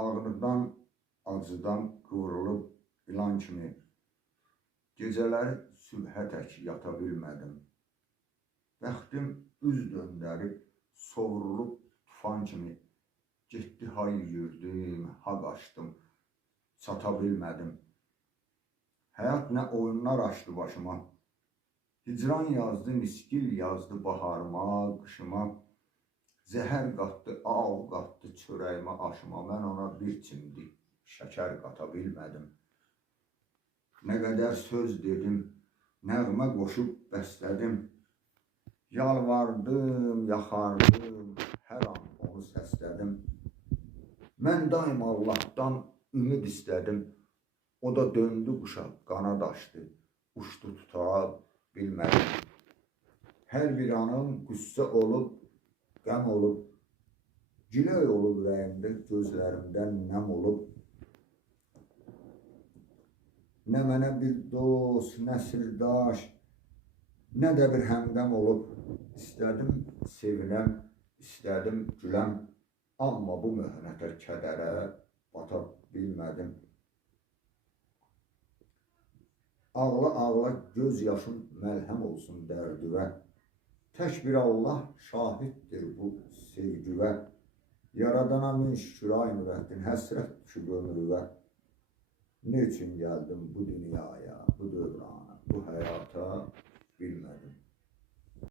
ağrıdan, acıdan qıvrılıb ilan kimi. Gecələri sübhə tək yata bilmədim. Bəxtim üz döndərib, sovrulub tufan kimi. Getdi hay yürüdüm, ha qaçdım, çata bilmədim. Həyat nə oyunlar açdı başıma. Hicran yazdı, miskil yazdı baharıma, qışıma. Zəhər qatdı, ağ qatdı çörəyimə, aşıma. Mən ona bir çimdik şəkər qata bilmədim. Nə qədər söz dedim, nəğmə qoşub bəstədim. Yalvardım, yaxardım, hər an onu səslədim. Mən daim Allahdan ümid istədim. O da döndü quşa, qanad açdı, uçdu tuta bilmədim. Hər bir anım qüssə olub, qəm olub, gülək olub ürəyimdə, gözlərimdən nəm olub. Nə mənə bir dost, nə sirdaş, nə də bir həmdəm olub. İstədim sevinəm, istədim güləm, amma bu möhnətə, kədərə bata bilmədim. Ağla-ağla göz yaşım məlhəm olsun dərdüvə. Tək bir Allah şahiddir bu sevgüvə. Yaradana min şükür ay Nurəddin, həsrət düşüb ömrüvə. Ne üçün gəldim bu dünyaya, bu dövrana, bu həyata bilmədim.